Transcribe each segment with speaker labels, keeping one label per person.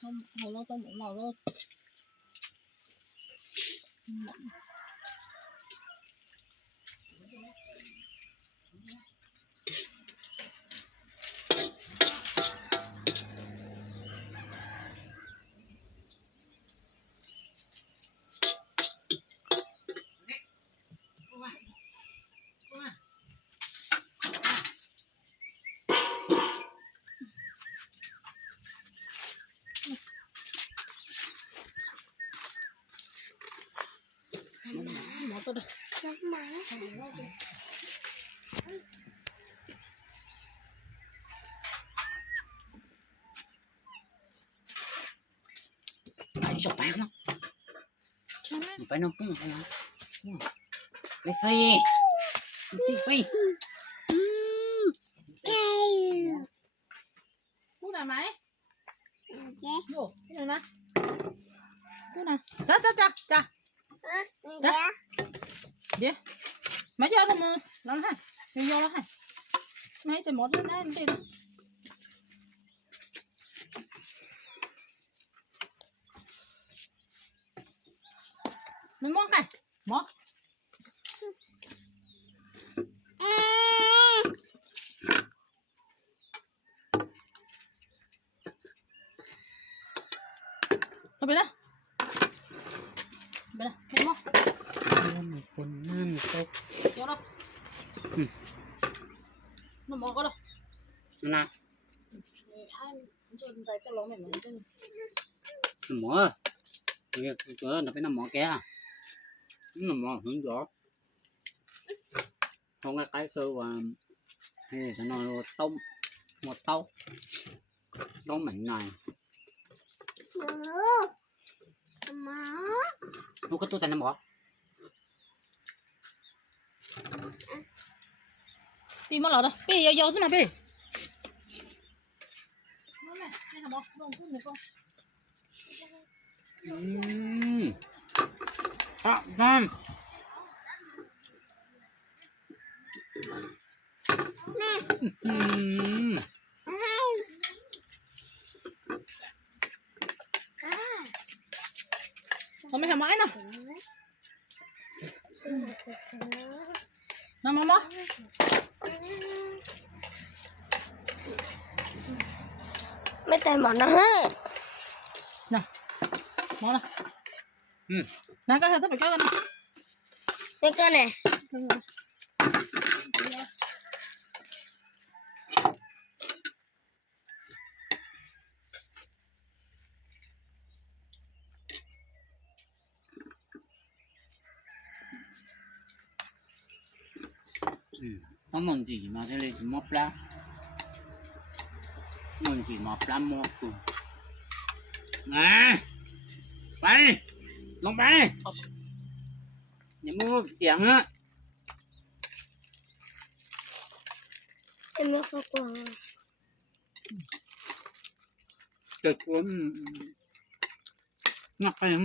Speaker 1: 他，我老公老嗯。tôi được
Speaker 2: Lắm má
Speaker 3: Bạn chọc bạn không?
Speaker 1: Chọc bạn
Speaker 3: không? Chọc bạn không? Messi Messi
Speaker 1: Cút này mày Vô, cái này nè Cút nè Chà chà chà Chà Chà dạ đi mấy giờ thì mơ lắm ha bây giờ ha mấy thì một lên đấy đi mình mong cái mong Apa dah? ไปนะเห็นมั้ย
Speaker 3: น้ำฝนน้ำตกเ
Speaker 1: ดี๋ยวนะน้ำออกก็แล้ว
Speaker 3: นะ
Speaker 1: ท่านจนใจจะร้องแบบนั้นจน
Speaker 3: น้ำหมอเรียกเจอหน้าเป็นน้ำหมอแกน้ำหมอหึงหยอก không cái cái sơ và thì nó là tông một tông tông mảnh này
Speaker 2: 妈。
Speaker 3: มุกตู้ตันน้ำบ่
Speaker 1: ปีมาหลอดปียาวๆสิมาปี
Speaker 3: อืมอ่ะนั่
Speaker 1: ไม้นะน้ำมามา
Speaker 2: ไม่แต่หมอนนะฮะ
Speaker 1: น่ะหมอนนะ
Speaker 3: อืม
Speaker 1: นั่นก็เธอจะเปก้อนกันนะ
Speaker 2: ไปก้อนี่ย
Speaker 3: มะม่วงจีมาทะเลมอปลาเมืองจีมอปลาหมอกู่มา ไป ลงไป อย่ามืเสียงนะเ
Speaker 2: ป็นเนื้อข้าวกล่อง
Speaker 3: เกิคนนักไปยัง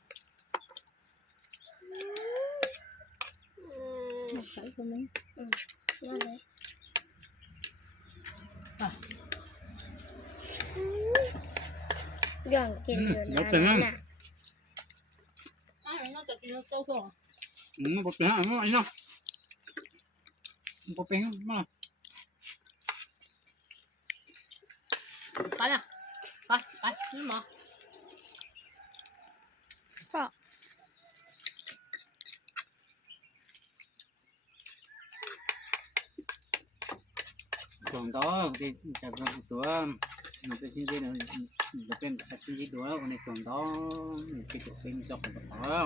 Speaker 1: อย่างนี้เย
Speaker 2: อะเลย
Speaker 1: อ่ะ
Speaker 2: ย่องกนอยู่นะนั่นน
Speaker 1: อ้าวน่าจะกินเจ้าสอง
Speaker 3: อืมบอกเป็นะไรไม่เนาะบอกเป็นมา
Speaker 1: ไปนะไปไปนี่หมาพ่
Speaker 3: ส่งต่อที่จะากตัวมันเป็นชิ้นที่เราเป็นชิ้นที่ตัวมันส่งต่อที่จะเป็นจบต่อ